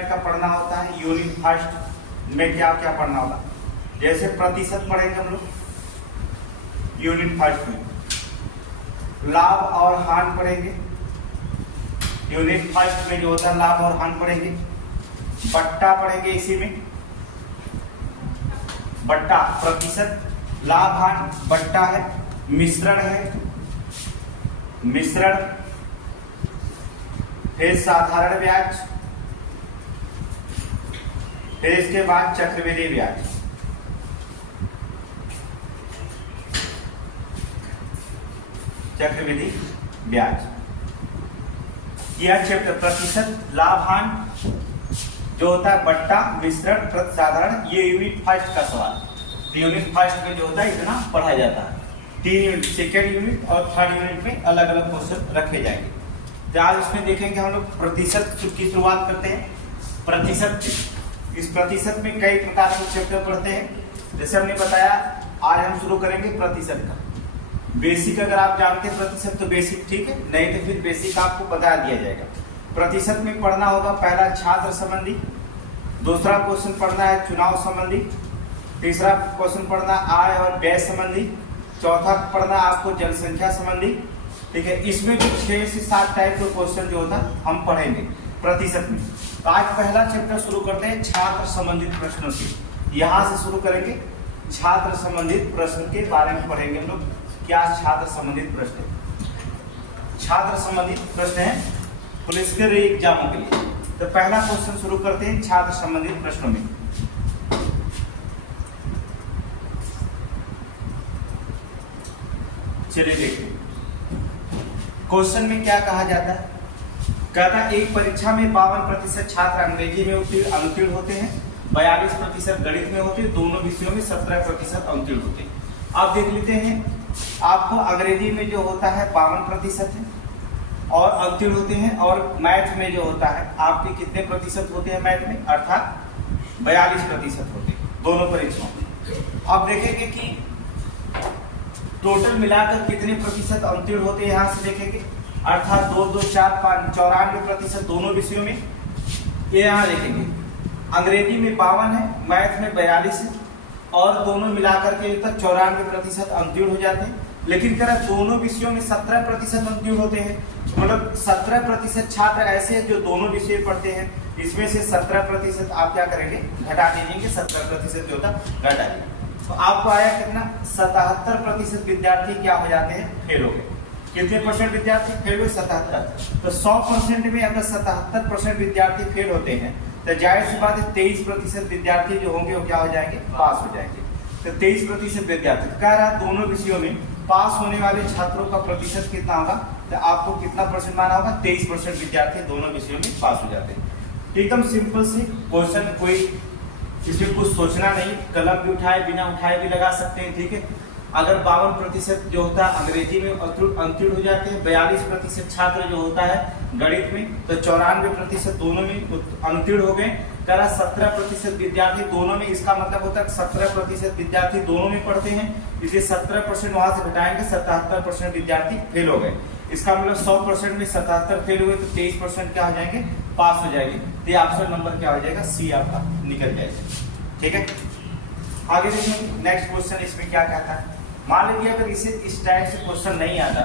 Math का पढ़ना होता है यूनिट फर्स्ट में क्या क्या पढ़ना होगा। जैसे प्रतिशत पढ़ेंगे हम लोग यूनिट फर्स्ट में, लाभ और हानि पढ़ेंगे यूनिट फर्स्ट में जो होता है लाभ और हानि पढ़ेंगे, बट्टा पढ़ेंगे इसी में, बट्टा प्रतिशत लाभ हानि बट्टा है, मिश्रण है मिश्रण, फिर साधारण ब्याज, फिर इसके बाद चक्रवृद्धि ब्याज। चक्रवृद्धि ब्याज यह चैप्टर प्रतिशत लाभ हानि जो होता है बट्टा मिश्रण साधारण, ये यूनिट फर्स्ट का सवाल। यूनिट फर्स्ट में जो होता है इतना पढ़ा जाता है। 3 यूनिट सेकेंड यूनिट और थर्ड यूनिट में अलग अलग क्वेश्चन रखे जाएंगे। तो आज इसमें देखेंगे हम लोग प्रतिशत की शुरुआत करते हैं। प्रतिशत, इस प्रतिशत में कई प्रकार के चैप्टर पढ़ते हैं। जैसे हमने बताया आज हम शुरू करेंगे प्रतिशत का। बेसिक अगर आप जानते हैं प्रतिशत तो बेसिक ठीक है, नहीं तो फिर बेसिक आपको बता दिया जाएगा। प्रतिशत में पढ़ना होगा पहला छात्र संबंधी, दूसरा क्वेश्चन पढ़ना है चुनाव संबंधी, तीसरा क्वेश्चन पढ़ना आय और व्यय संबंधी, चौथा पढ़ना आपको जनसंख्या संबंधी। ठीक है, इसमें भी 6 से 7 टाइप के क्वेश्चन जो होता हम पढ़ेंगे प्रतिशत में। तो आज पहला चैप्टर शुरू करते हैं छात्र संबंधित प्रश्नों से। यहाँ से शुरू करेंगे छात्र संबंधित प्रश्न के बारे में पढ़ेंगे हम लोग। क्या छात्र संबंधित प्रश्न है? छात्र संबंधित प्रश्न है पुलिस के एग्जामों के लिए। तो पहला क्वेश्चन शुरू करते हैं छात्र संबंधित प्रश्नों में। चलिए देखिए क्वेश्चन में क्या कहा जाता है। कहता है एक परीक्षा में 52% छात्र अंग्रेजी में अनुत्तीर्ण होते हैं, 42% गणित में होते हैं, दोनों विषयों में 17% अनुत्तीर्ण होते हैं। आप देख लेते हैं आपको अंग्रेजी में जो होता है 52% है और अनुत्तीर्ण होते हैं, और मैथ में जो होता है आपके कितने प्रतिशत होते हैं मैथ में, अर्थात 42% होते हैं दोनों परीक्षाओं में। अब देखेंगे कि टोटल मिलाकर कितने प्रतिशत अनुत्तीर्ण होते हैं, यहाँ से देखेंगे अर्थात 2, 2, 4, 5 94% दोनों विषयों में। ये यहाँ देखेंगे अंग्रेजी में 52 है, मैथ में 42 है, और दोनों मिलाकर के तक 94% अनुत्तीर्ण हो जाते हैं। लेकिन कह रहा दोनों विषयों में 17% अनुत्तीर्ण होते हैं, मतलब 17% छात्र ऐसे हैं जो दोनों विषय पढ़ते हैं। इसमें से 17% आप क्या करेंगे, घटा दीजिए। 17% जो होता घटा दीजिए तो आपको आया कितना, 77% विद्यार्थी क्या हो जाते हैं, फेल हो गए। कितने परसेंट विद्यार्थी फेल हुए, 77। तो 100% में अगर 77% विद्यार्थी फेल होते हैं तो जाहिर सी बात है 23% विद्यार्थी जो होंगे वो क्या हो जाएंगे, पास हो जाएंगे। तो 23% विद्यार्थी कह रहा है दोनों विषयों में पास होने वाले छात्रों का प्रतिशत कितना होगा, तो आपको कितना परसेंट माना होगा, 23% विद्यार्थी दोनों विषयों में पास हो जाते हैं। एकदम सिंपल सी क्वेश्चन, कोई इसमें कुछ सोचना नहीं, कलम भी उठाए बिना उठाए भी लगा सकते हैं। ठीक है, अगर 52% जो होता है अंग्रेजी में अनुत्तीर्ण हो जाते हैं, 42% छात्र जो होता है गणित में, तो 94% दोनों में अनुत्तीर्ण हो गए। कह 17% विद्यार्थी दोनों में, इसका मतलब होता है 17% विद्यार्थी दोनों में पढ़ते हैं, इसलिए 17% वहां से घटाएंगे, 77% विद्यार्थी फेल हो गए। इसका मतलब 100% में 77 फेल हुए तो 23% क्या हो जाएंगे, पास हो जाएंगे। तो ऑप्शन नंबर क्या हो जाएगा, सी आपका निकल जाएगा। ठीक है, आगे देखिए नेक्स्ट क्वेश्चन इसमें क्या कहता है। मान लीजिए अगर इसे इस टाइप से क्वेश्चन नहीं आता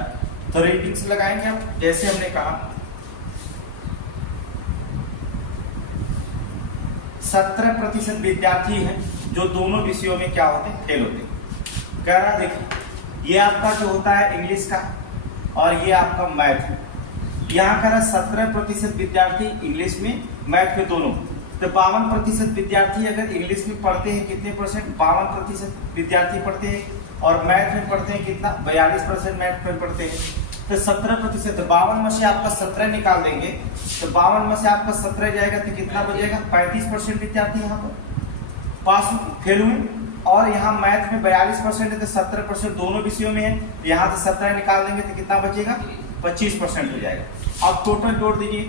तो रेटिंग्स लगाएंगे हम। जैसे हमने कहा 17% विद्यार्थी हैं जो दोनों विषयों में क्या होते हैं, फेल होते हैं। कह रहा देखिए ये आपका जो होता है इंग्लिश का और ये आपका मैथ है। यहाँ कह रहा 17% विद्यार्थी इंग्लिश में मैथ में दोनों। तो 52% विद्यार्थी अगर इंग्लिश में पढ़ते हैं कितने परसेंट, 52% विद्यार्थी पढ़ते हैं, और मैथ में पढ़ते हैं कितना, 42% मैथ में पढ़ते हैं। तो 17%, 52 में से आपका 17 निकाल देंगे तो 52 में से आपका 17 जाएगा तो कितना बचेगा, 35% विद्यार्थी यहाँ पर पास फेल हुए। और यहाँ मैथ में 42% है तो 17% दोनों विषयों में है, यहाँ से 17 निकाल देंगे तो कितना बचेगा, 25% हो जाएगा। अब टोटल जोड़ दीजिए,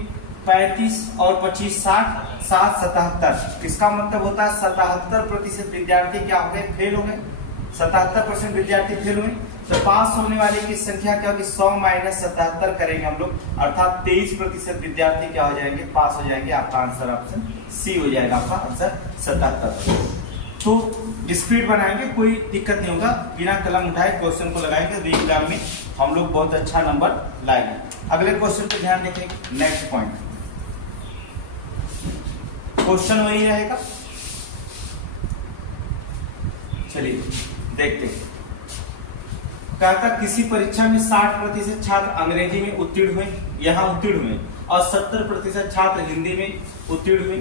35 और 25 60, 7 77। इसका मतलब होता है 77% विद्यार्थी क्या हो गए, फेल हो गए। 77% विद्यार्थी फेल हुए तो पास होने वाले की संख्या क्या होगी, 100 माइनस 77 करेंगे हम लोग, अर्थात 23% विद्यार्थी क्या हो जाएंगे, पास हो जाएंगे। आपका आंसर ऑप्शन सी हो जाएगा आपका आंसर 77। तो स्पीड बनाएंगे, कोई दिक्कत नहीं होगा, बिना कलम उठाए क्वेश्चन को लगाएंगे तो एग्जाम में हम लोग बहुत अच्छा नंबर लाएंगे। अगले क्वेश्चन पे ध्यान देखेंगे। नेक्स्ट पॉइंट, क्वेश्चन वही रहेगा, चलिए देखते हैं। कहता किसी परीक्षा में 60% छात्र अंग्रेजी में उत्तीर्ण हुए, यहाँ उत्तीर्ण हुए, और 70% छात्र हिंदी में उत्तीर्ण हुए,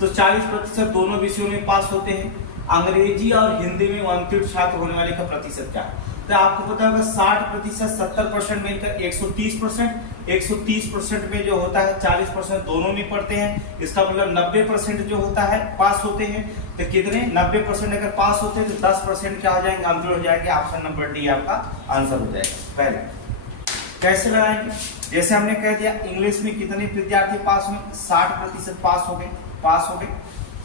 तो 40% दोनों विषयों में पास होते हैं। अंग्रेजी और हिंदी में उत्तीर्ण छात्र होने वाले का प्रतिशत क्या है? तो आपको पता होगा 60%, 70% मिलकर 130%, 130% में जो होता है 40% दोनों में पढ़ते हैं, इसका मतलब 90% जो होता है पास होते हैं। तो कितने 90% अगर पास होते हैं तो 10% क्या हो जाएंगे? अंतर हो जाएंगे। ऑप्शन नंबर डी आपका आंसर हो जाएगा। पहले कैसे लगाएंगे? जैसे हमने कह दिया इंग्लिश में कितने विद्यार्थी पास हुए? 60% पास हो गए,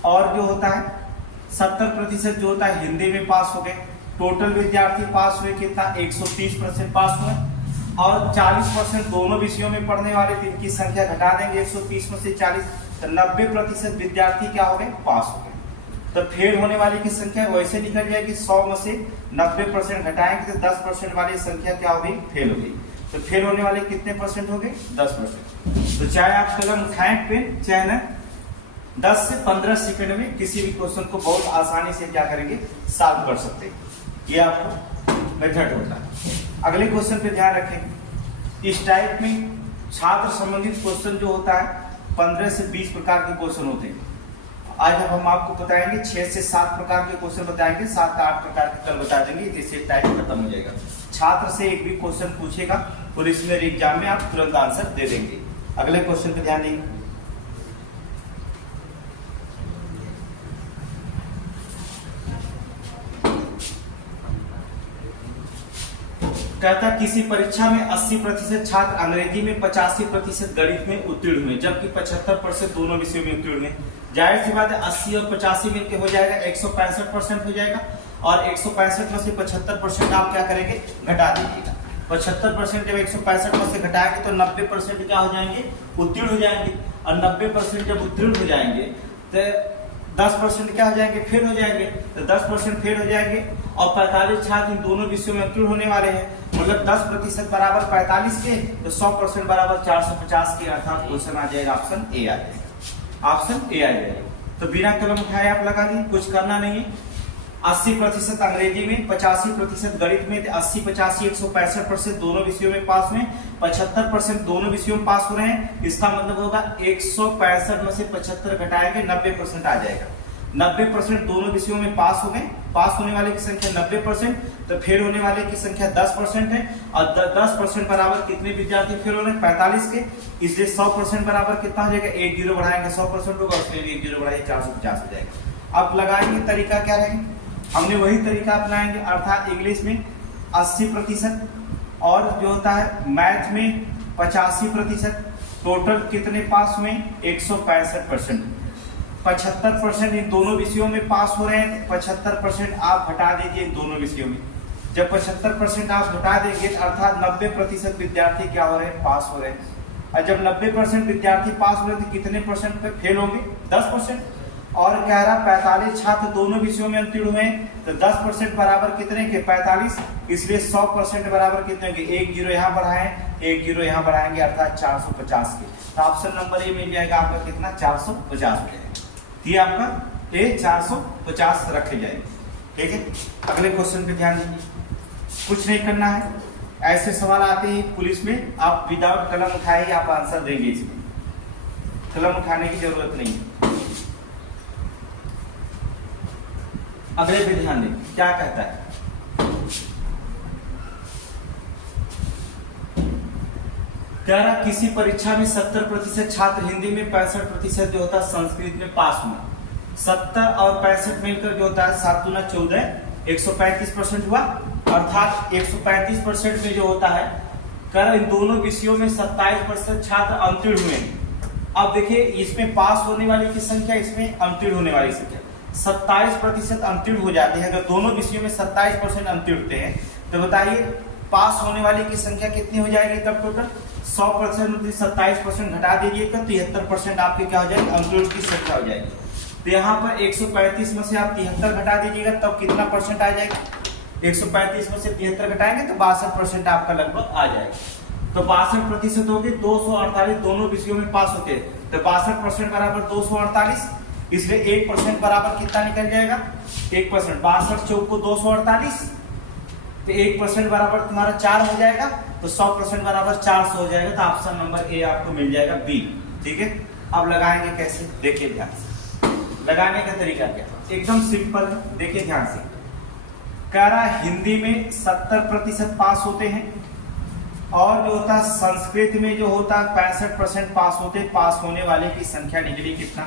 और जो होता है 70% जो होता है हिंदी में पास हो गए। टोटल विद्यार्थी पास हुए कितना? 130% पास हुए, और 40% दोनों विषयों में पढ़ने वाले, इनकी संख्या घटा देंगे 130 में से 40, तो 90% विद्यार्थी क्या हो गए? पास हो गए। तो फेल होने वाले की संख्या वैसे निकल जाएगी, 100 में से 90% घटाएंगे तो 10% वाली संख्या क्या हो गई? फेल हो गई। तो फेल होने वाले कितने परसेंट हो गए? 10%। तो चाहे आप कलम उठाएं पेन, चाहे ना 10 से 15 सेकंड में किसी भी क्वेश्चन को बहुत आसानी से क्या करेंगे? सॉल्व कर सकते हैं। ये आपको मेथड होता है। अगले क्वेश्चन पे ध्यान रखें। इस टाइप में छात्र संबंधित क्वेश्चन जो होता है 15 से 20 प्रकार के क्वेश्चन होते हैं। आज हम आपको बताएंगे 6 से 7 प्रकार के क्वेश्चन बताएंगे, 7 से 8 प्रकार के कल बता देंगे, जिससे टाइप खत्म हो जाएगा। छात्र से एक भी क्वेश्चन पूछेगा पुलिस में एग्जाम में आप तुरंत आंसर दे देंगे। अगले क्वेश्चन पे ध्यान देंगे। कहता किसी परीक्षा में 80% छात्र अंग्रेजी में, 85% गणित में उत्तीर्ण हुए, जबकि 75% दोनों विषयों में उत्तीर्ण हुए। जाहिर सी बात है 80 और 85 मिलकर हो जाएगा 165% हो जाएगा, और 165 में से 75% आप क्या करेंगे? घटा दीजिएगा। 75% जब 165 में से घटाएंगे तो 90% क्या हो जाएंगे? उत्तीर्ण हो जाएंगे, और 90% जब उत्तीर्ण हो जाएंगे तो 10% क्या हो जाएंगे? फेल हो जाएंगे। तो 10% फेल हो जाएंगे, और 45 छात्र इन दोनों विषयों में उत्तीर्ण होने वाले हैं, मतलब 10% बराबर 45 के, तो 100% बराबर 450 के, अर्थात क्वेश्चन आ जाएगा ऑप्शन ए आ जाएगा। ऑप्शन ए आ जाएगा। तो बिना कलम उठाए आप लगा दी, कुछ करना नहीं है। 80% अंग्रेजी में, 85% गणित में, 80, 85, 165% दोनों विषयों में पास हुए, 75% दोनों विषयों में पास हो रहे हैं। इसका मतलब होगा 165 में से 75 घटाएंगे 90% आ जाएगा। 90% दोनों विषयों में पास हो गए। पास होने वाले की संख्या 90%, तो फेल होने वाले की संख्या 10% है, और 10% बराबर कितने विद्यार्थी फेल हो रहे हैं? 45 के। इसलिए 100% बराबर कितना हो जाएगा? 1 जीरो बढ़ाएंगे 100% होगा, उसके लिए 1 जीरो बढ़ाएंगे 450 हो जाएगा। अब लगाएंगे तरीका क्या रहेगा? हमने वही तरीका अपनाएंगे, अर्थात इंग्लिश में 80%, और जो होता है मैथ में 85%, टोटल कितने पास हुए? 165%। 75% इन दोनों विषयों में पास हो रहे हैं, 75% आप हटा दीजिए इन दोनों विषयों में। जब 75% आप हटा देंगे अर्थात 90% विद्यार्थी क्या हो रहे हैं? पास हो रहे हैं। और जब 90% विद्यार्थी पास हो रहे हैं तो कितने परसेंट पे फेल होंगे? 10%। और कह रहा 45 छात्र दोनों विषयों में उत्तीर्ण हुए, तो 10% बराबर कितने के? 45। इसलिए 100% बराबर कितने के? 1 जीरो यहाँ बढ़ाएं, 1 जीरो यहाँ बढ़ाएंगे, अर्थात 450 के। तो ऑप्शन नंबर ए मिल जाएगा आपका कितना? 450 हो जाएगा। ये आपका ए 450 रखे जाएंगे। ठीक है। अगले क्वेश्चन पे ध्यान दीजिए। कुछ नहीं करना है, ऐसे सवाल आते ही पुलिस में आप विदाउट कलम उठाए आप आंसर देंगे। इसमें कलम उठाने की जरूरत नहीं है। अगले पे ध्यान दें क्या कहता है। कह रहा किसी परीक्षा में 70% छात्र हिंदी में, 65% जो होता है संस्कृत में पास हुआ। 70 और 65 मिलकर जो होता है 7 दूना 14, 135% हुआ, अर्थात 135% में जो होता है कर इन दोनों विषयों में 27% छात्र उत्तीर्ण हुए। अब देखिए इसमें पास होने वाली की संख्या, इसमें उत्तीर्ण होने वाली संख्या 27% उत्तीर्ण हो जाते हैं। अगर दोनों विषयों में 27% उत्तीर्ण होते हैं तो बताइए पास होने वाले की संख्या कितनी हो जाएगी? तब टोटल 100% में 27% घटा दीजिएगा तो 73% आपके क्या हो जाएगी, अनुतीर्ण की संख्या हो जाएगी। तो यहाँ पर 135 में से आप 73 घटा दीजिएगा तब कितना परसेंट आ जाएगा, 135 में से 73 घटाएंगे तो 62% आपका लगभग आ जाएगा। तो 62% हो गए, 248 दोनों विषयों में पास होते हैं तो 62% बराबर 248, इसलिए 1% बराबर कितना निकल जाएगा, 1%। 62 चौक को 248 तो 1% बराबर तुम्हारा 4 हो जाएगा, तो 100% बराबर 400 हो जाएगा। तो ऑप्शन नंबर ए आपको मिल जाएगा बी। ठीक है, अब लगाएंगे कैसे, देखिए ध्यान से। लगाने का तरीका क्या, एकदम सिंपल है, देखिए ध्यान से। कह रहा हिंदी में 70% पास होते हैं और जो होता है संस्कृत में जो होता है 65% पास होते हैं। पास होने वाले की संख्या निकली कितना,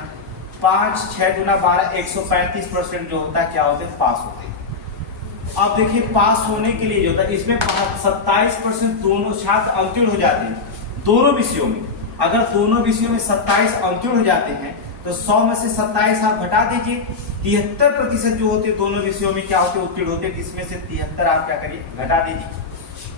5 6 गुना 12, 135% जो होता है क्या होते हैं, पास होते हैं। अब देखिए पास होने के लिए जो होता है इसमें 27% दोनों छात्र अवतीर्ण हो जाते हैं दोनों विषयों में। अगर दोनों विषयों में 27 अवतीर्ण हो जाते हैं तो 100 में से 27 आप घटा दीजिए, 73% जो होते हैं दोनों विषयों में क्या होते हैं, उत्तीर्ण होते हैं। इसमें से 73 आप क्या करिए, घटा दीजिए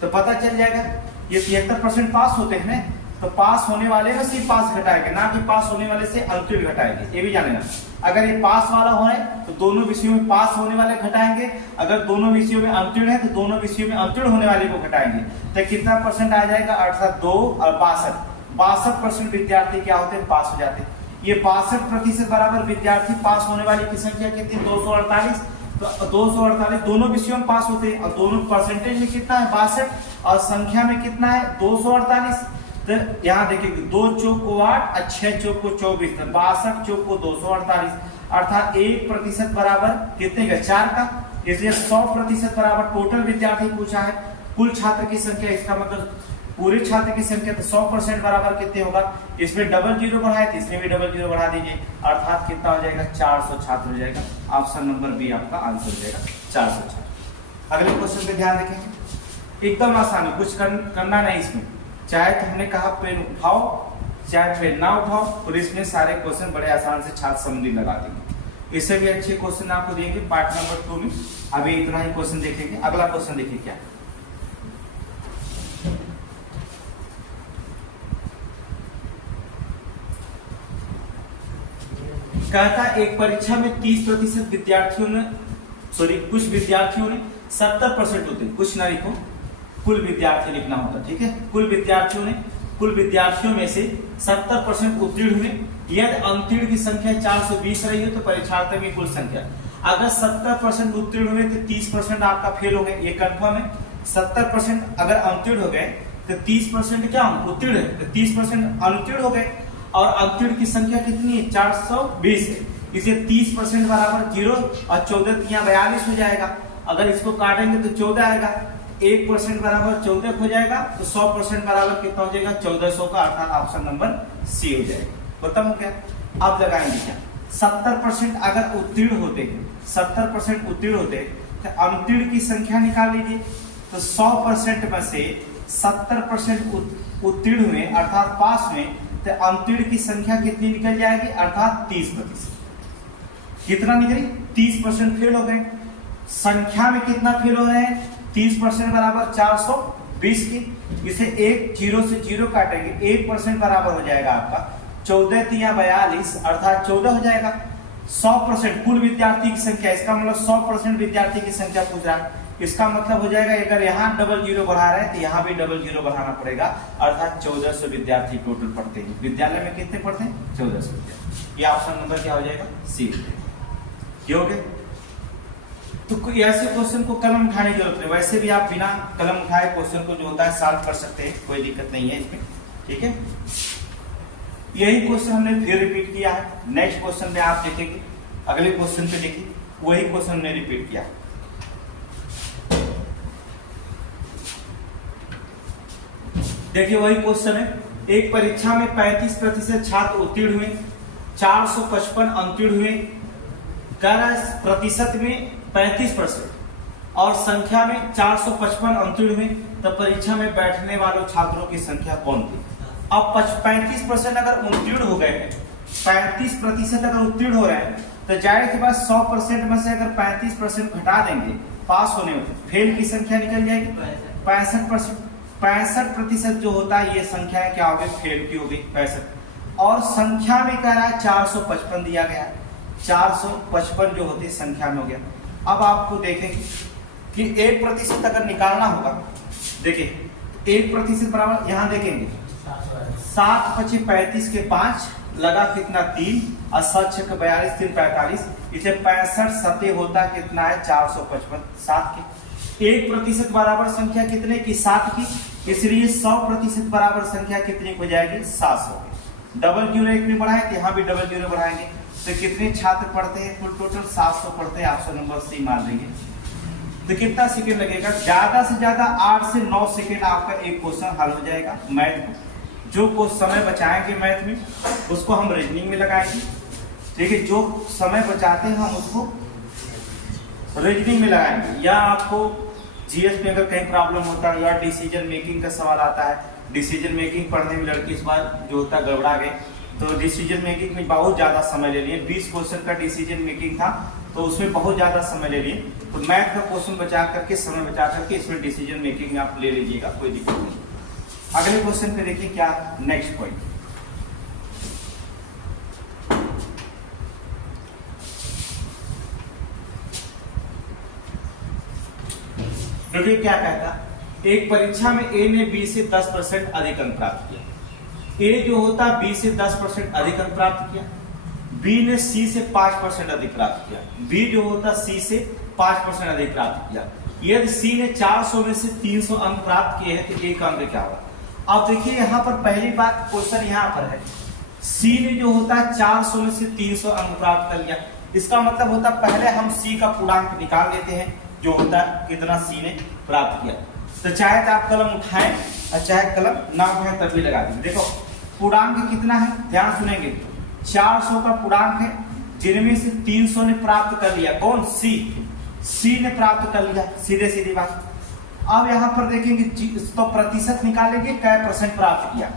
तो पता चल जाएगा ये 73% पास होते हैं। तो पास होने वाले में से पास घटाएंगे, ना कि पास होने वाले से अनुतीर्ण घटाएंगे, ये भी जानेगा। अगर ये पास वाला हो है तो दोनों विषयों में पास होने वाले घटाएंगे, अगर दोनों विषयों में अनुतीर्ण है तो दोनों विषयों में अनुतीर्ण होने वाले को घटाएंगे। तो कितना परसेंट आ जाएगा, अर्थात 2 और 62% विद्यार्थी क्या होते हैं, पास हो जाते हैं। ये 62% बराबर विद्यार्थी पास होने वाली की संख्या कितनी, 248। तो 248 दोनों विषयों में पास होते हैं और दोनों परसेंटेज में कितना है, 62, और संख्या में कितना है, 248। तो यहाँ देखिए 2 चौक को 8 और 6 चौक को 24, 62 चौक को 248, अर्थात 1% बराबर कितने का, 4 का। इसलिए 100% बराबर टोटल विद्यार्थी पूछा है, कुल छात्र की संख्या, इसका मतलब पूरे छात्र की संख्या। तो 100% बराबर कितने होगा, इसमें डबल जीरो बढ़ाए तो इसमें भी डबल जीरो बढ़ा दीजिए, अर्थात कितना हो जाएगा, 400 छात्र हो जाएगा। ऑप्शन नंबर बी आपका आंसर हो जाएगा, 400 छात्र। अगले क्वेश्चन पे ध्यान रखेंगे, एकदम आसान है, कुछ करना नहीं इसमें। चाहे तो हमने कहा पेन उठाओ चाहे पेन ना उठाओ, और इसमें सारे क्वेश्चन बड़े आसान से छात्र समझ लगा देंगे। इससे भी अच्छे क्वेश्चन आपको देंगे पार्ट नंबर 2 में। अभी इतना ही क्वेश्चन देखेंगे। अगला क्वेश्चन देखिए क्या, कहता एक परीक्षा में 30% विद्यार्थियों ने, कुछ विद्यार्थियों ने 70% होते, कुछ ना लिखो, कुल विद्यार्थी लिखना होता, ठीक है। कुल विद्यार्थियों में से 70% उत्तीर्ण हुए। यदि अनुत्तीर्ण की संख्या 420 रही है तो परीक्षार्थियों की कुल संख्या, अगर 70% उत्तीर्ण हुए तो 30% आपका फेल हो गए, ये कंफर्म है। 70% अगर अनुत्तीर्ण हो गए तो 30% क्या उत्तीर्ण है, तो 30% अनुत्तीर्ण हो गए। और अनुत्तीर्ण की संख्या कितनी है, 420 है। इसे 30% बराबर 0 और 14 यहाँ 42 हो जाएगा। अगर इसको काटेंगे तो 14 आएगा, 1% बराबर 14 हो जाएगा, तो 100% बराबर कितना हो जाएगा, 1400 का, अर्थात ऑप्शन नंबर सी हो जाएगा। खत्म हो गया। अब लगाएंगे क्या, 70% अगर उत्तीर्ण होते हैं, 70% उत्तीर्ण होते हैं तो अनुत्तीर्ण की संख्या निकाल लीजिए। तो 100% में से 70% उत्तीर्ण हुए अर्थात पास हुए, तो अनुत्तीर्ण की संख्या कितनी निकल जाएगी, अर्थात 30%। कितना निकली, 30% फेल हो गए। संख्या में कितना फेल हो रहे हैं, 30% बराबर 420 की। इसे 1 0 से 0 काटेंगे, 1% बराबर हो जाएगा आपका 14 3 42, अर्थात 14 हो जाएगा। 100% कुल विद्यार्थी की संख्या, इसका मतलब 100% विद्यार्थी की संख्या पूछ रहा है। इसका मतलब हो जाएगा अगर यहाँ डबल जीरो बढ़ा रहे हैं तो यहाँ भी डबल जीरो बढ़ाना पड़ेगा, अर्थात 1400 विद्यार्थी टोटल पढ़ते हैं। विद्यालय में कितने पढ़ते हैं, 1400 विद्यार्थी। ये ऑप्शन नंबर क्या हो जाएगा, सी। क्यों गए तो ऐसे क्वेश्चन को कलम उठाने की जरूरत नहीं, वैसे भी आप बिना कलम उठाए क्वेश्चन को जो होता है सॉल्व कर सकते हैं, कोई दिक्कत नहीं है इसमें, ठीक है। यही क्वेश्चन हमने फिर रिपीट किया है। नेक्स्ट क्वेश्चन में आप देखेंगे, अगले क्वेश्चन पे देखिए, वही क्वेश्चन हमने रिपीट किया। देखिए वही क्वेश्चन है, एक परीक्षा में 35% छात्र उत्तीर्ण हुए, 455 अनुत्तीर्ण हुए। प्रतिशत में 35% और संख्या में 455 अनुत्तीर्ण हुए, तो परीक्षा में बैठने वालों छात्रों की संख्या कौन थी। अब 35% अगर उत्तीर्ण हो गए, 35% अगर उत्तीर्ण हो रहे हैं, तो जाहिर सी बात 100% में से अगर 35% घटा देंगे पास होने में, फेल की संख्या निकल जाएगी 65%। 65% जो होता है ये संख्या है क्या हो गई, फेल की हो गई 65। और संख्या में कह रहा है 455 दिया गया है, 455 जो होती है संख्या में हो गया। अब आपको देखेंगे कि 1% अगर निकालना होगा, देखिए 1% बराबर, यहां देखेंगे 7 × 5 = 35 के 5 लगा कितना 3 और 7 × 6 = 42 3 × 45, इसे 65 सते होता कितना है 455 7 के। 1% बराबर संख्या कितने की 7 की, इसलिए 100% बराबर संख्या कितनी हो जाएगी 700। डबल जीरो एक में बढ़ाए तो यहाँ भी डबल जीरो बढ़ाएंगे तो कितने छात्र पढ़ते हैं, कुल टोटल 700 पढ़ते हैं। ऑप्शन नंबर सी मान लेंगे। तो कितना सेकंड लगेगा, ज्यादा से ज्यादा 8 से 9 सेकंड आपका एक क्वेश्चन हल हो जाएगा मैथ में। जो कुछ समय बचाएंगे मैथ में उसको हम रीजनिंग में लगाएंगे, ठीक है। जो समय बचाते हैं हम उसको रीजनिंग में लगाएंगे। या आपको जीएस में अगर कहीं प्रॉब्लम होता है या डिसीजन मेकिंग का सवाल आता है, डिसीजन मेकिंग पढ़ने में लड़की इस बार जो होता है गड़बड़ा गए, तो डिसीजन मेकिंग में बहुत ज्यादा समय ले लिए। 20 क्वेश्चन का डिसीजन मेकिंग था तो उसमें बहुत ज्यादा समय ले लिए। तो मैथ का क्वेश्चन बचा करके, समय बचा करके इसमें डिसीजन मेकिंग आप ले लीजिएगा, कोई दिक्कत नहीं। अगले क्वेश्चन पे देखिए क्या नेक्स्ट पॉइंट। देखिए क्या कहता, एक परीक्षा में ए ने बी से 10% अधिक अंक प्राप्त किया। ए जो होता बी से 10% अधिक अंक प्राप्त किया, बी ने सी से 5% अधिक प्राप्त किया, बी जो होता सी से 5% अधिक प्राप्त किया। यदि सी ने 400 में से 300 अंक प्राप्त किए हैं तो ए का अंक क्या होगा। अब देखिए यहाँ पर पहली बात क्वेश्चन यहाँ पर है, सी ने जो होता है 400 में से 300 अंक प्राप्त कर लिया। इसका मतलब होता पहले हम सी का पूर्णांक निकाल लेते हैं जो होता है कितना सी ने प्राप्त किया। तो चाहे तो आप कलम उठाएं और चाहे कलम ना उठाएं तब भी लगा दीजिए। देखो पूर्णांक कितना है, ध्यान सुनेंगे, 400 का पूर्णांक है जिनमें से 300 ने प्राप्त कर लिया। कौन, सी ने प्राप्त कर लिया, सीधे सीधी बात। अब यहाँ पर देखेंगे तो प्रतिशत निकालेंगे, क्या % प्राप्त किया।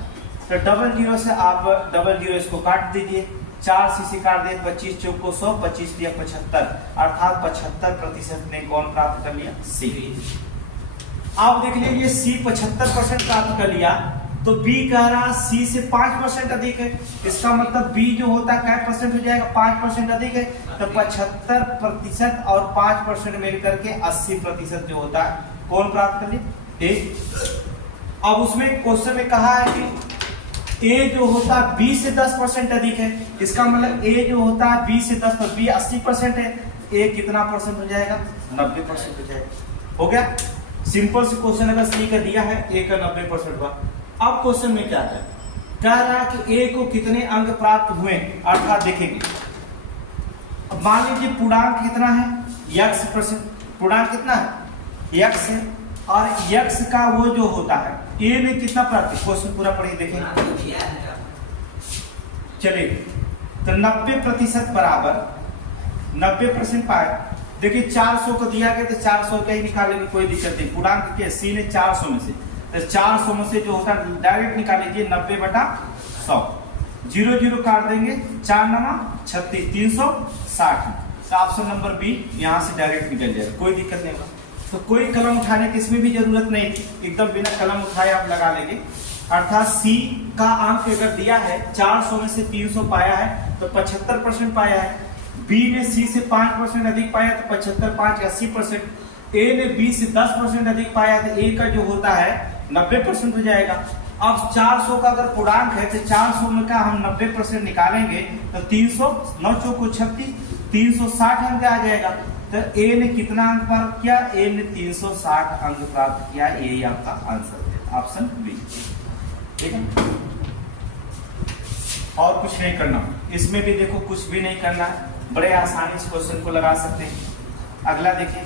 तो डबल जीरो से आप डबल जीरो इसको काट दीजिए, 4 से काट दिए, 25 चौको 100, 25 दिया 75, अर्थात 75% ने कौन प्राप्त कर लिया, सी। आप देख लीजिए सी 75% प्राप्त कर लिया तो बी कह रहा सी से 5% अधिक है। इसका मतलब बी जो होता है क्या % हो जाएगा, 5% अधिक है। तो 75% और 5% मिलकर के 80% जो होता है कौन प्राप्त कर लिया, ए। अब उसमें क्वेश्चन में कहा है कि ए जो होता है बी से 10% अधिक है। इसका मतलब ए जो होता है बी से 10, बी 80% है, ए कितना % हो जाएगा, 90% हो जाएगा। हो गया सिंपल से क्वेश्चन। अगर सी का दिया है ए का 90% हुआ। अब क्वेश्चन में क्या है, कह रहा है कि ए को कितने अंक प्राप्त हुए, अर्थात देखेंगे। अब मान लीजिए पूर्णांक कितना है, x%, पूर्णांक कितना है x है, और x का वो जो होता है ए में कितना प्राप्त, क्वेश्चन पूरा पढ़िए देखेंगे। चलिए तो 90% बराबर 90% पाए। देखिए 400 को दिया गया तो 400 का ही निकालेंगे, कोई दिक्कत नहीं। पूर्णांक के सी ने 400 में से, तो 400 में से जो होता है डायरेक्ट निकाल लीजिए 90/100, 0 0 काट देंगे, 4 9 36, 360। तो ऑप्शन नंबर बी यहाँ से डायरेक्ट निकल जाएगा, कोई दिक्कत नहीं होगा। तो कोई कलम उठाने की इसमें भी जरूरत नहीं थी, एकदम बिना कलम उठाए आप लगा लेंगे। अर्थात सी का अंक अगर दिया है 400 में से 300 पाया है तो 75% पाया है। बी ने सी से 5% अधिक पाया तो 75 5 80%। ए ने बी से 10% अधिक पाया तो ए का जो होता है 90% हो जाएगा। अब 400 का अगर पूर्णांक है तो 400 में का हम 90% निकालेंगे तो 300 9 चौको 36, 360 अंक आ जाएगा। तो ए ने कितना अंक प्राप्त किया, ए ने 360 अंक प्राप्त किया। यही आपका आंसर है, ऑप्शन बी। ठीक है, और कुछ नहीं करना इसमें भी। देखो कुछ भी नहीं करना है, बड़े आसानी से क्वेश्चन को लगा सकते हैं। अगला देखिए,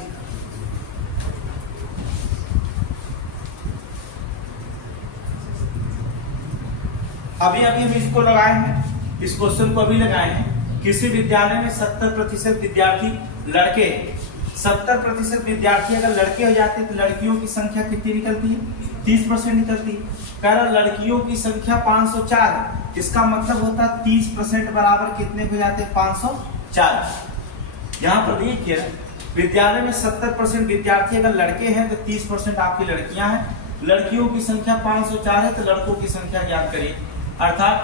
अभी हम इसको लगाए हैं, इस क्वेश्चन को अभी लगाए हैं। किसी विद्यालय में 70% विद्यार्थी लड़के हैं। 70% विद्यार्थी अगर लड़के हो जाते हैं तो लड़कियों की संख्या कितनी निकलती है, 30% निकलती है। कह रहा लड़कियों की संख्या 504 है, इसका मतलब होता है 30% बराबर कितने हो जाते हैं, 504। यहाँ पर देखिए विद्यालय में 70% विद्यार्थी अगर लड़के हैं तो 30% आपकी लड़कियां हैं। लड़कियों की संख्या 504 है तो लड़कों की संख्या ज्ञात करिए, अर्थात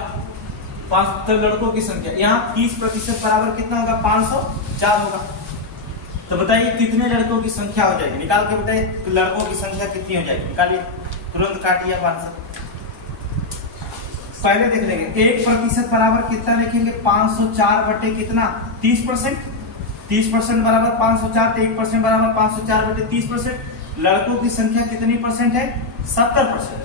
5 तो लड़कों की संख्या यहाँ 30% बराबर कितना होगा, 504 होगा। तो बताइए कितने लड़कों की संख्या हो जाएगी, निकाल के बताइए। तो लड़कों की संख्या कितनी हो जाएगी, निकालिए, तुरंत काटिए आंसर। पहले देख लेंगे 1% बराबर कितना लिखेंगे, 504 बटे कितना, 30%। 30% बराबर 504, तो 1% बराबर 504 बटे 30%। लड़कों की संख्या कितनी परसेंट है, 70%।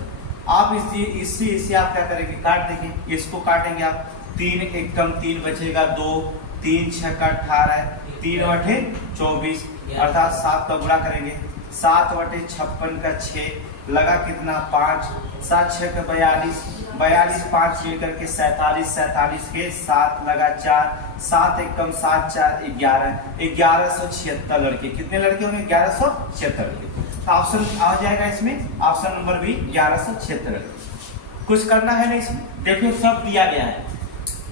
आप इससे आप क्या करेंगे, काट देंगे, इसको काटेंगे आप, 3 एक कम 3 बचेगा 2, 3 6 का 18, 3 बटे 24, अर्थात 7 का गुणा करेंगे, 7 बटे 56 का 6, लगा कितना 5, 7 6 का 42, 42 5 मिलकर के 47, 47 के 7 लगा 4, 7 एक कम 7 4 11, 1176 लड़के। कितने लड़के होंगे, 1176 लड़के। तो ऑप्शन आ जाएगा इसमें, ऑप्शन नंबर बी 1176 लड़के। कुछ करना है नहीं इसमें, देखिए सब दिया गया है।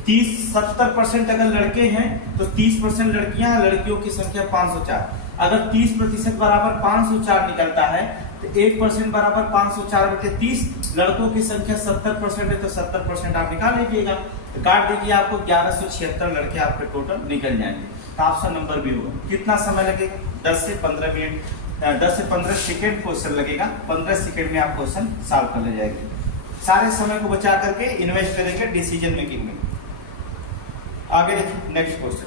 70% अगर लड़के हैं तो 30% लड़कियां, लड़कियों की संख्या 504। अगर 30% बराबर 504 निकलता है तो 1% बराबर 504 बटे 30, लड़कों की संख्या 70% है तो 70% आप निकाल लीजिएगा। तो काट दीजिए, आपको 1176 लड़के आपके टोटल निकल जाएंगे। तो ऑप्शन नंबर बी होगा। कितना समय लगेगा, 10 से 15 मिनट, 10 से 15 सेकेंड क्वेश्चन लगेगा। 15 सेकेंड में आप क्वेश्चन सॉल्व कर ले जाएंगे। सारे समय को बचा करके इन्वेस्ट करेंगे डिसीजन मेकिंग में। आगे देखिए नेक्स्ट क्वेश्चन,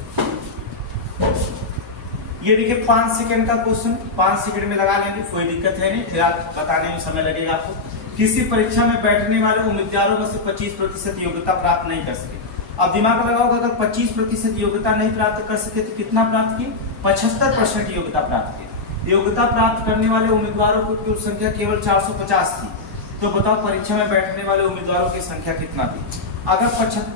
ये देखिए 5 सेकंड का क्वेश्चन, 5 सेकंड में लगा लेंगे, कोई दिक्कत है नहीं, फिर आप बताने में समय लगेगा आपको। किसी परीक्षा में बैठने वाले उम्मीदवारों में से 25% योग्यता प्राप्त नहीं कर सके। अब दिमाग लगाओगे, अगर 25% योग्यता नहीं प्राप्त कर सके तो कितना प्राप्त किए, 75% योग्यता प्राप्त किए। योग्यता प्राप्त करने वाले उम्मीदवारों की कुल संख्या केवल 450 थी। तो बताओ परीक्षा में बैठने वाले उम्मीदवारों की संख्या कितना थी। अगर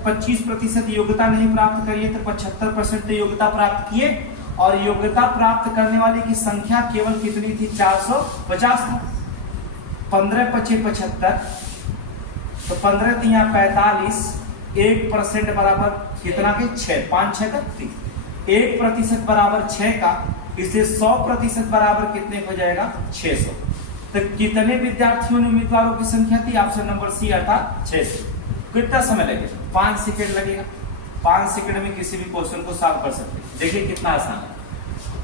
25% योग्यता नहीं प्राप्त करिए तो 75% योग्यता प्राप्त किए, और योग्यता प्राप्त करने वाले की संख्या केवल कितनी थी, 450 थी। 15 × 75, तो 15 × 3 45, 1% बराबर कितना के 6, 5 6 का 30, 1% बराबर 6 का, इसलिए 100% बराबर कितने हो जाएगा, 600। तो कितने विद्यार्थियों ने उम्मीदवारों की संख्या थी, ऑप्शन नंबर सी अर्थात 600। कितना समय लगेगा, 5 सेकंड लगेगा। 5 सेकंड में किसी भी क्वेश्चन को सॉल्व कर सकते हैं। देखिए कितना आसान है।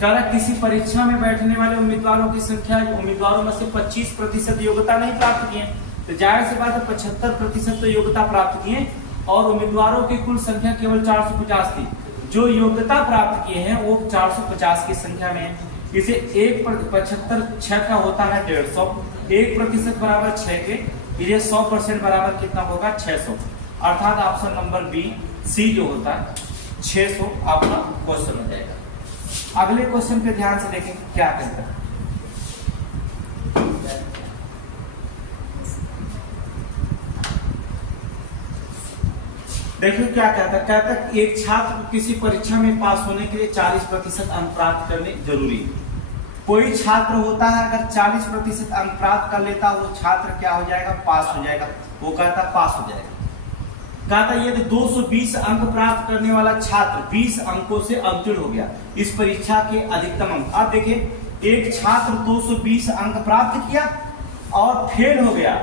कह रहा किसी परीक्षा में बैठने वाले उम्मीदवारों की संख्या, उम्मीदवारों में से 25% योग्यता नहीं प्राप्त किए, तो जाहिर सी बात है 75% तो योग्यता प्राप्त किए, और उम्मीदवारों की कुल संख्या केवल 450 थी। जो योग्यता प्राप्त किए हैं वो 450 की संख्या में है। इसे 1/75 6 का होता है 150, 1% बराबर 6 के, ये 100% बराबर कितना होगा, 600। अर्थात ऑप्शन नंबर बी सी जो होता है 600 आपका क्वेश्चन हो जाएगा। अगले क्वेश्चन पे ध्यान से देखें क्या कहता है। देखिए क्या कहता है, कहता है एक छात्र को किसी परीक्षा में पास होने के लिए 40% अंक प्राप्त करने जरूरी है। कोई छात्र होता है अगर 40% अंक प्राप्त कर लेता, वो छात्र क्या हो जाएगा, पास हो जाएगा। वो कहता पास हो जाएगा। कहता यदि 220 अंक प्राप्त करने वाला छात्र 20 अंकों से अवतीर्ण हो गया इस परीक्षा के अधिकतम अंक। आप देखिए एक छात्र 220 अंक प्राप्त किया और फेल हो गया,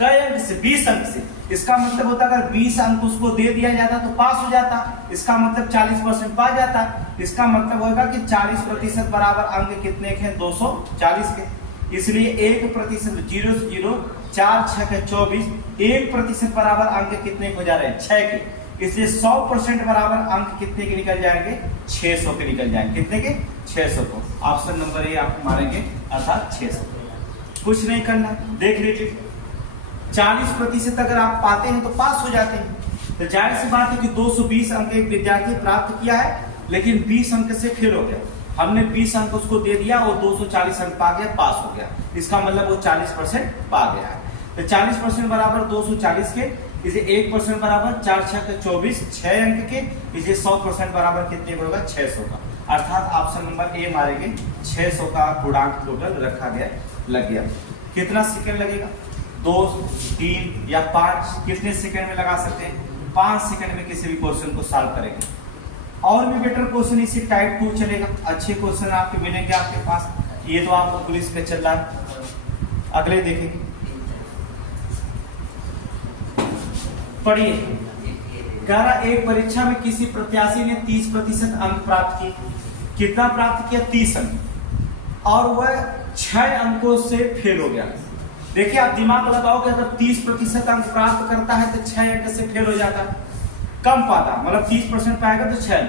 कई अंक से, 20 अंक से। इसका मतलब होता अगर 20 अंक उसको दे दिया जाता तो पास हो जाता। इसका मतलब 40% पा जाता। इसका मतलब होगा कि 40% बराबर अंक कितने के हैं, 240 के। इसलिए 1% 0 0 4 6 के 24, 1% बराबर अंक कितने हो जा रहे हैं, 6 के। इसलिए 100% बराबर अंक कितने के निकल जाएंगे, 600 के निकल जाएंगे। कितने के, 600 को। ऑप्शन नंबर ए आप मारेंगे अर्थात 600। कुछ नहीं करना, देख लीजिए 40% अगर आप पाते हैं तो पास हो जाते हैं। तो जाहिर सी बात है कि 220 अंक एक विद्यार्थी प्राप्त किया है, लेकिन 20 अंक से फेल हो गया। हमने 20 अंक उसको दे दिया और 240 अंक पा गया, पास हो गया। इसका मतलब वो 40% पा गया है। तो 40% बराबर 240 के, इसे 1% बराबर 4 6 के 24, 6 अंक के, इसे 100% बराबर कितने होगा, 600 का। अर्थात ऑप्शन नंबर ए मारेंगे, 600 का पूर्णांक टोटल रखा गया, लग गया। कितना सेकंड लगेगा, 2 3 या 5, कितने सेकंड में लगा सकते हैं, 5 सेकंड में किसी भी क्वेश्चन को सॉल्व करेंगे। और भी बेटर क्वेश्चन इसी टाइप 2 चलेगा। अच्छे क्वेश्चन आपके मिलेंगे आपके पास। ये तो आपको पुलिस का चल रहा है। अगले देखेंगे पढ़िए, कह रहा एक परीक्षा में किसी प्रत्याशी ने 30% अंक प्राप्त किए। कितना प्राप्त किया? 30 अंक, और वह 6 अंकों से फेल हो गया। देखिए आप दिमाग लगाओ कि अगर 30% अंक प्राप्त करता है तो 6 अंक से फेल हो जाता है, कम पाता, मतलब 30% पाएगा तो 6।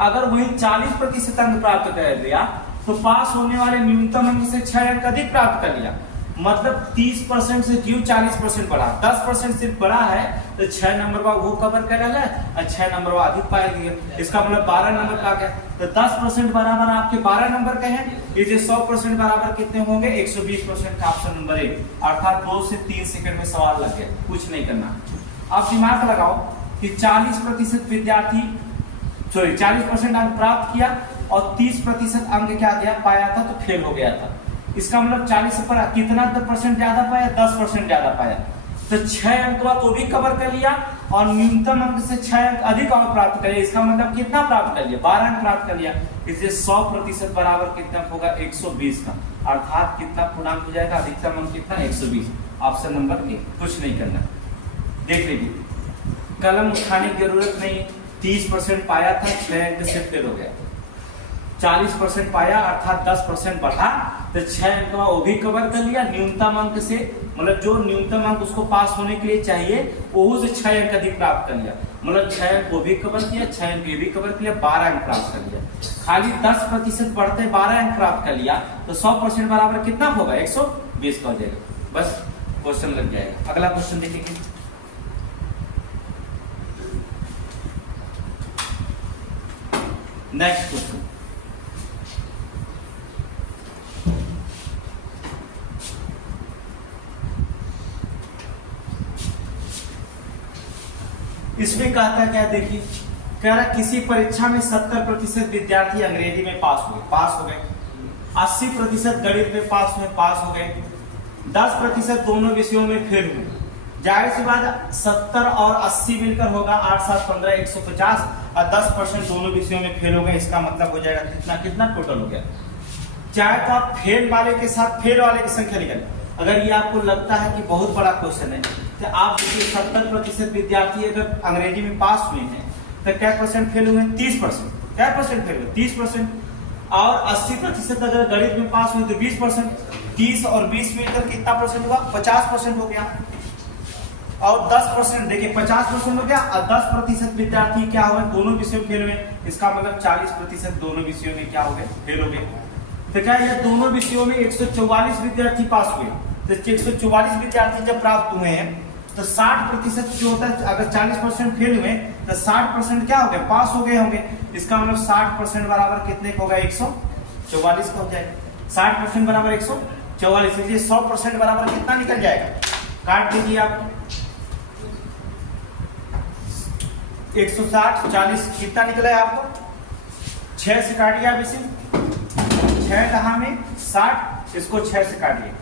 अगर वही 40% अंक प्राप्त कर लिया तो पास होने वाले न्यूनतम अंक से 6 अंक अधिक प्राप्त कर लिया। मतलब 30% से क्यों 40% बढ़ा, 10% सिर्फ बढ़ा है तो 6 नंबर वो कवर कर रहा है और 6 नंबर अधिक पाएगी। इसका मतलब 12 नंबर का गया। तो 10% बराबर आपके 12 नंबर के हैं। ये 100% बराबर कितने होंगे? 120% का ऑप्शन नंबर 1। अर्थात 2 से 3 सेकंड में सवाल लग गया, कुछ नहीं करना। आप दिमाग लगाओ कि 40% विद्यार्थी 40% अंक प्राप्त किया और 30% अंक क्या गया पाया था तो फेल हो गया था। इसका मतलब 40 से पर कितना % ज्यादा पाया? 10% ज्यादा पाया। तो 6 अंक तो भी कवर कर लिया और न्यूनतम अंक से 6 अंक अधिक और प्राप्त कर लिया। इसका मतलब कितना प्राप्त कर लिया? 12 अंक प्राप्त कर लिया। इसलिए 100% बराबर कितना होगा? 120 का। अर्थात कितना पूर्णांक हो जाएगा? अधिकतम अंक कितना? 120। Option number A. कुछ नहीं करना, देख लीजिए, कलम उठाने की जरूरत नहीं। 30% पाया था, 6 अंक से फेल हो गया। 40% पाया अर्थात 10% बढ़ा तो 6 अंक वो भी कवर कर लिया। न्यूनतम अंक से मतलब जो न्यूनतम अंक उसको पास होने के लिए चाहिए वो से 6 अंक अधिक प्राप्त कर लिया। मतलब 6 अंक वो भी कवर किया, 6 अंक ये भी कवर किया, 12 अंक प्राप्त कर लिया। खाली 10% बढ़ते 12 अंक प्राप्त कर लिया तो 100% बराबर कितना होगा? 120 का हो जाएगा। बस क्वेश्चन लग जाएगा। अगला क्वेश्चन देखेंगे। नेक्स्ट क्वेश्चन, इसमें कहता क्या? देखिए, कह रहा किसी परीक्षा में 70% विद्यार्थी अंग्रेजी में पास हो गए, 80% गणित में पास हो गए, 10% दोनों विषयों में फेल हुए। जाहिर सी बात 70 और 80 मिलकर होगा 8, 7, 15, 150 और 10% दोनों विषयों में फेल हो गए। इसका मतलब हो जाएगा कितना टोटल हो गया। चाहे तो आप फेल वाले के साथ फेल वाले की संख्या निकालें। अगर ये आपको लगता है कि बहुत बड़ा क्वेश्चन है तो आप देखिए 70% विद्यार्थी अगर अंग्रेजी में पास हुए हैं तो क्या % फेल हुए? 30%। क्या % फेल हुए? 30%। और 80% अगर गणित में पास हुए तो 20%। 30 और 20 मिलकर कितना % हुआ? 50% हो गया। और 10% देखिए 50% हो गया और 10% विद्यार्थी क्या हुए? दोनों विषयों में फेल हुए। इसका मतलब 40% दोनों विषयों में क्या हो गए? फेल हो गए। तो क्या ये दोनों विषयों में 144 विद्यार्थी पास हुए। तो 144 विद्यार्थी जब प्राप्त हुए हैं तो 60% जो होता है, अगर 40% फेल हुए तो 60% क्या हो गए? पास हो गए होंगे। इसका मतलब 60% बराबर कितने का होगा? 144 का हो जाएगा। 60% बराबर 144। इसलिए 100% बराबर कितना निकल जाएगा? काट दीजिए आप। 160 40 कितना निकला है आपको? 6 से काटिए आप इसे। 6 दहा में 60, इसको 6 से काटिए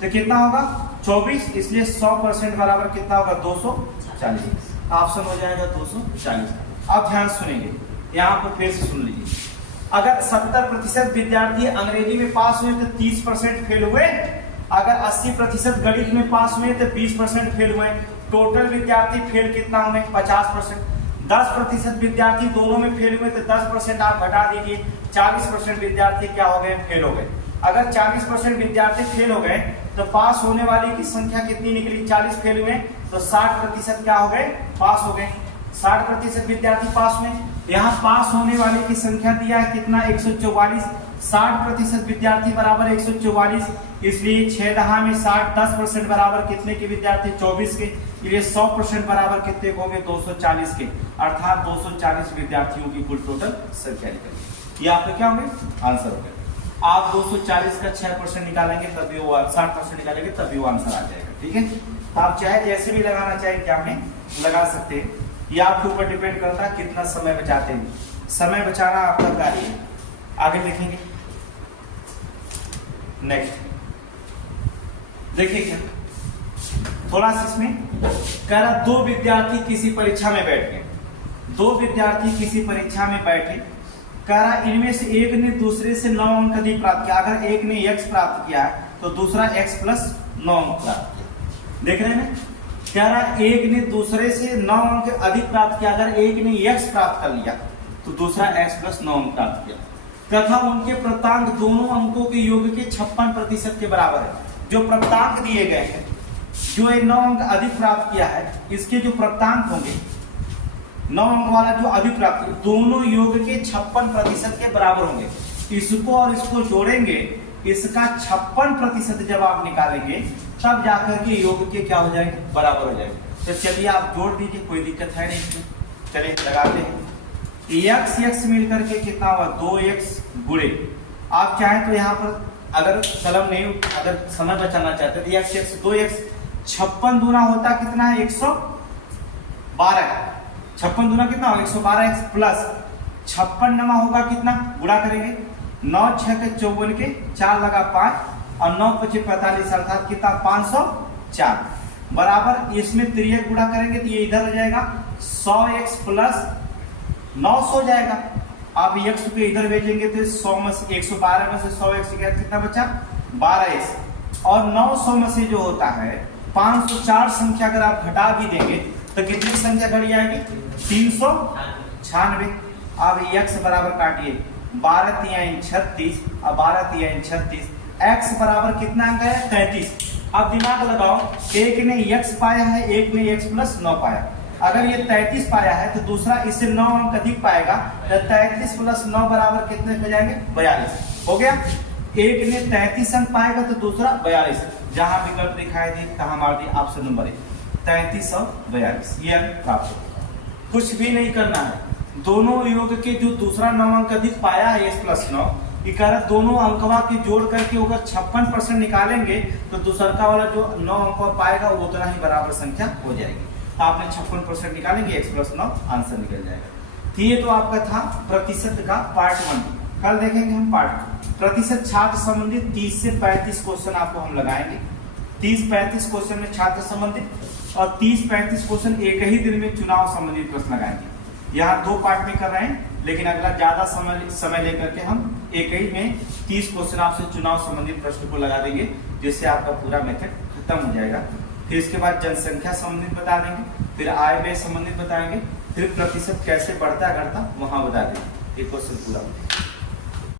तो कितना होगा? 24। इसलिए 100% बराबर कितना होगा? 240। ऑप्शन हो जाएगा 240। अब ध्यान सुनेंगे, यहाँ पर फिर से सुन लीजिए। अगर 70% विद्यार्थी अंग्रेजी में पास हुए तो 30% फेल हुए। अगर 80% गणित में पास हुए तो 20% फेल हुए। टोटल विद्यार्थी फेल कितना हुए? 50%। 10% विद्यार्थी दोनों में फेल हुए तो 10% आप घटा दीजिए, 40% विद्यार्थी क्या हो गए? फेल हो गए। अगर 40% विद्यार्थी फेल हो गए तो पास होने वाले की संख्या कितनी निकली? 40 फेल हुए तो 60% क्या हो गए? पास हो गए। 60% विद्यार्थी पास हुए। यहाँ पास होने वाले की संख्या दिया है कितना? 144। 60% विद्यार्थी बराबर 144। इसलिए 6 दहा में 60, 10% बराबर कितने के विद्यार्थी? 24 के। ये 100% बराबर कितने होंगे? 240 के। अर्थात 240 विद्यार्थियों की कुल टोटल संख्या निकली। ये आपका क्या होंगे? आंसर हो गया। आप 240 का 6% निकालेंगे तभी वो 60% निकालेंगे तभी वो आंसर आ जाएगा। ठीक है, तो आप चाहे जैसे भी लगाना चाहे क्या में लगा सकते हैं। ये आपके ऊपर डिपेंड करता है कितना समय बचाते हैं। समय बचाना आपका कार्य है। आगे देखेंगे। नेक्स्ट देखिए क्या थोड़ा सा इसमें कह रहा, 2 विद्यार्थी किसी परीक्षा में बैठ गए। 2 विद्यार्थी किसी परीक्षा में बैठे। कह रहा इनमें से एक ने दूसरे से 9 अंक अधिक प्राप्त किया। अगर एक ने x प्राप्त किया है तो दूसरा x + 9 अंक प्राप्त किया। देख रहे हैं कह रहा एक ने दूसरे से 9 अंक अधिक प्राप्त किया। अगर एक ने x प्राप्त कर लिया तो दूसरा x प्लस 9 अंक प्राप्त किया तथा उनके प्राप्तांक दोनों अंकों के योग के 56% के बराबर है। जो प्राप्तांक दिए गए हैं, जो ये 9 अंक अधिक प्राप्त किया है, इसके जो प्राप्तांक होंगे 9 अंक वाला जो अधिक प्राप्त, दोनों योग के 56% के बराबर होंगे। इसको और इसको जोड़ेंगे, इसका 56% जब आप निकालेंगे तब जाकर के योग के क्या हो जाएंगे, बराबर हो जाएंगे। तो चलिए आप जोड़ दीजिए, कोई दिक्कत है नहीं इसमें। चलिए लगाते हैं। x मिलकर के कितना हुआ, 2x गुणे, आप चाहें तो यहाँ पर अगर कलम नहीं, अगर समय बचाना चाहते तो x 2x 56 दूना होता कितना है, 112। 56 दूना कितना होगा, 112x प्लस 56 नमा होगा कितना, गुणा करेंगे 9 6 के 54 के 4 लगा 5 और 9 5 45 अर्थात कितना 504 बराबर। इसमें 3 गुणा करेंगे तो ये इधर हो जाएगा 100x प्लस 900 जाएगा। आप x को इधर भेजेंगे तो 100 में से 112 में से 100x गया कितना बचा, 12x। और 900 में से जो होता है 504 संख्या अगर आप घटा भी देंगे तो कितनी संख्या घट जाएगी, 396। अब x बराबर काटिए, 12 3 36 और 12 3 36, x बराबर कितना अंक है, 33। अब दिमाग लगाओ, एक ने x पाया है, एक ने x प्लस 9 पाया। अगर ये 33 पाया है तो दूसरा इससे 9 अंक अधिक पाएगा, तो 33 प्लस 9 बराबर कितने हो जाएंगे, 42 हो गया। एक ने 33 अंक पाएगा तो दूसरा 42, जहां विकल्प दिखाई दी तहां मार दी ऑप्शन नंबर 1, 33 और 42 ये अंक प्राप्त होगा। कुछ भी नहीं करना है, दोनों योग के जो दूसरा 9 अंक अधिक पाया है x प्लस 9, दोनों अंकवा के जोड़ करके अगर 56% निकालेंगे तो दूसरा वाला जो 9 अंक पाएगा वो उतना ही बराबर संख्या हो जाएगी। आपने 56% निकालेंगे, x प्लस 9 आंसर निकल जाएगा। तो ये तो आपका था प्रतिशत का पार्ट 1। कल देखेंगे हम पार्ट 2। प्रतिशत छात्र संबंधित 30 से 35 क्वेश्चन आपको हम लगाएंगे। 30-35 क्वेश्चन में छात्र संबंधित और 30-35 क्वेश्चन एक ही दिन में चुनाव संबंधित प्रश्न लगाएंगे। यहाँ 2 पार्ट में कर रहे हैं, लेकिन अगला ज्यादा समय लेकर के हम एक ही में 30 क्वेश्चन आपसे चुनाव संबंधित प्रश्न को लगा देंगे, जिससे आपका पूरा मेथड खत्म हो जाएगा। फिर इसके बाद जनसंख्या संबंधित बता देंगे, फिर आय व्यय संबंधित बताएंगे, फिर प्रतिशत कैसे बढ़ता घटता वहां बता देंगे। एक क्वेश्चन पूरा।